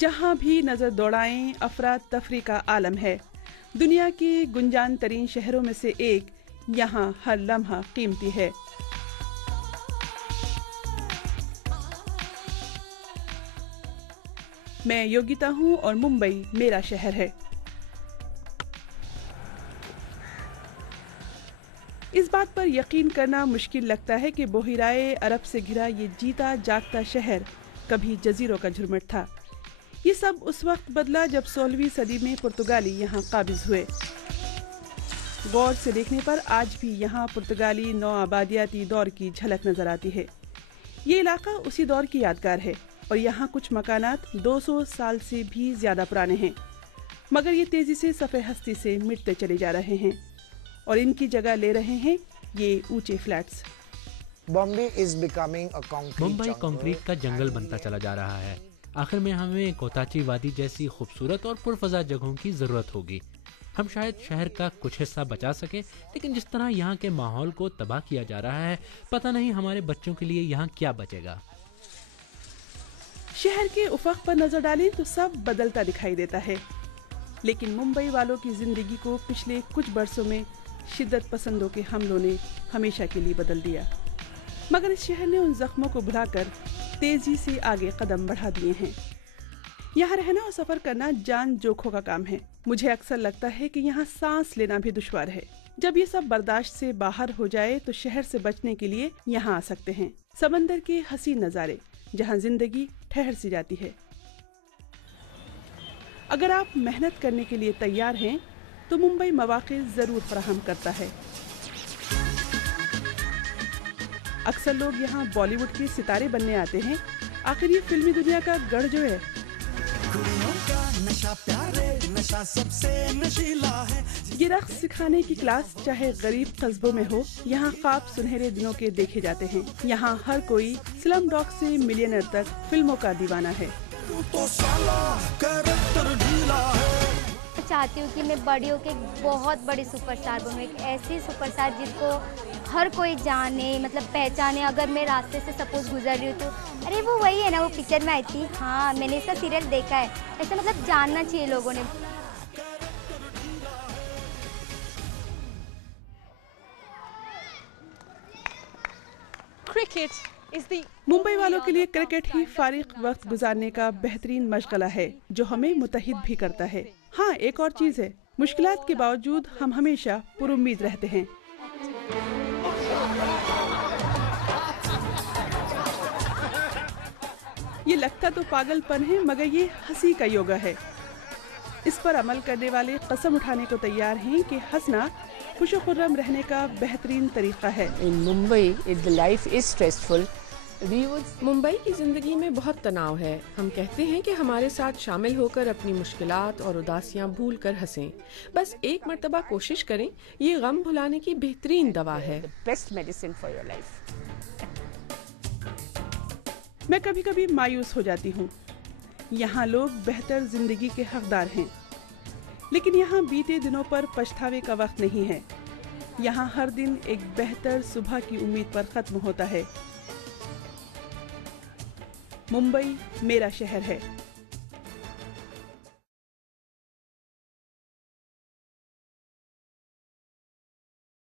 जहां भी नजर दौड़ाएं अफरा तफरी का आलम है। दुनिया की गुंजान तरीन शहरों में से एक, यहाँ हर लम्हा कीमती है। मैं योगिता हूँ और मुंबई मेरा शहर है। इस बात पर यकीन करना मुश्किल लगता है कि बोहिराए अरब से घिरा ये जीता जागता शहर कभी जजीरों का झुरमुट था। ये सब उस वक्त बदला जब 16वीं सदी में पुर्तगाली यहाँ काबिज हुए। गौर से देखने पर आज भी यहाँ पुर्तगाली नौआबादियाती दौर की झलक नजर आती है। ये इलाका उसी दौर की यादगार है और यहाँ कुछ मकानात 200 साल से भी ज्यादा पुराने हैं, मगर ये तेजी से सफ़े हस्ती से मिटते चले जा रहे हैं और इनकी जगह ले रहे हैं ये ऊंचे फ्लैट्स। मुंबई कंक्रीट का जंगल बनता चला जा रहा है। आखिर में हमें कोताची वादी जैसी खूबसूरत और पुरफजा जगहों की जरूरत होगी। हम शायद शहर का कुछ हिस्सा बचा सकें, लेकिन जिस तरह यहाँ के माहौल को तबाह किया जा रहा है, पता नहीं हमारे बच्चों के लिए यहाँ क्या बचेगा। शहर के उफक पर नजर डालें तो सब बदलता दिखाई देता है, लेकिन मुंबई वालों की जिंदगी को पिछले कुछ बरसों में शिद्दत पसंदों के हमलों ने हमेशा के लिए बदल दिया। मगर इस शहर ने उन जख्मों को भुलाकर तेजी से आगे कदम बढ़ा दिए हैं। यहाँ रहना और सफर करना जान जोखों का काम है। मुझे अक्सर लगता है कि यहाँ सांस लेना भी दुश्वार है। जब ये सब बर्दाश्त से बाहर हो जाए तो शहर से बचने के लिए यहाँ आ सकते हैं। समंदर के हसीन नजारे जहाँ जिंदगी ठहर सी जाती है। अगर आप मेहनत करने के लिए तैयार हैं तो मुंबई मौके जरूर फराहम करता है। अक्सर लोग यहाँ बॉलीवुड के सितारे बनने आते हैं। आखिर ये फिल्मी दुनिया का गढ़ जो है, नशा सबसे नशीला है। ये रक्स सिखाने की क्लास चाहे गरीब कस्बों में हो, यहाँ ख्वाब सुनहरे दिनों के देखे जाते हैं। यहाँ हर कोई स्लम डॉग से मिलियनर तक फिल्मों का दीवाना है। चाहती हूँ कि मैं बड़ी होकर बहुत बड़ी सुपरस्टार बनूँ, एक ऐसी सुपरस्टार जिसको हर कोई जाने, मतलब पहचाने। अगर मैं रास्ते से सपोज गुजर रही हूँ तो अरे वो वही है ना, वो पिक्चर में आई थी, हाँ मैंने इसका सीरियल देखा है, ऐसा मतलब जानना चाहिए लोगों ने। मुंबई वालों के लिए क्रिकेट ही फारिग वक्त गुजारने का बेहतरीन मशगला है जो हमें मुत्तहिद भी करता है। हाँ, एक और चीज है, मुश्किलात के बावजूद हम हमेशा पुरुम्मीद रहते हैं। ये लगता तो पागलपन है, मगर ये हंसी का योगा है। इस पर अमल करने वाले कसम उठाने को तैयार हैं कि हंसना खुशो-खुर्रम रहने का बेहतरीन तरीका है। In Mumbai, the life is stressful. Mumbai की जिंदगी में बहुत तनाव है। हम कहते हैं कि हमारे साथ शामिल होकर अपनी मुश्किलात और उदासियां भूल कर हंसें। बस एक मर्तबा कोशिश करें, ये गम भुलाने की बेहतरीन दवा है। Best medicine for your life. मैं कभी कभी मायूस हो जाती हूँ। यहाँ लोग बेहतर जिंदगी के हकदार हैं, लेकिन यहाँ बीते दिनों पर पछतावे का वक्त नहीं है। यहाँ हर दिन एक बेहतर सुबह की उम्मीद पर खत्म होता है। मुंबई मेरा शहर है।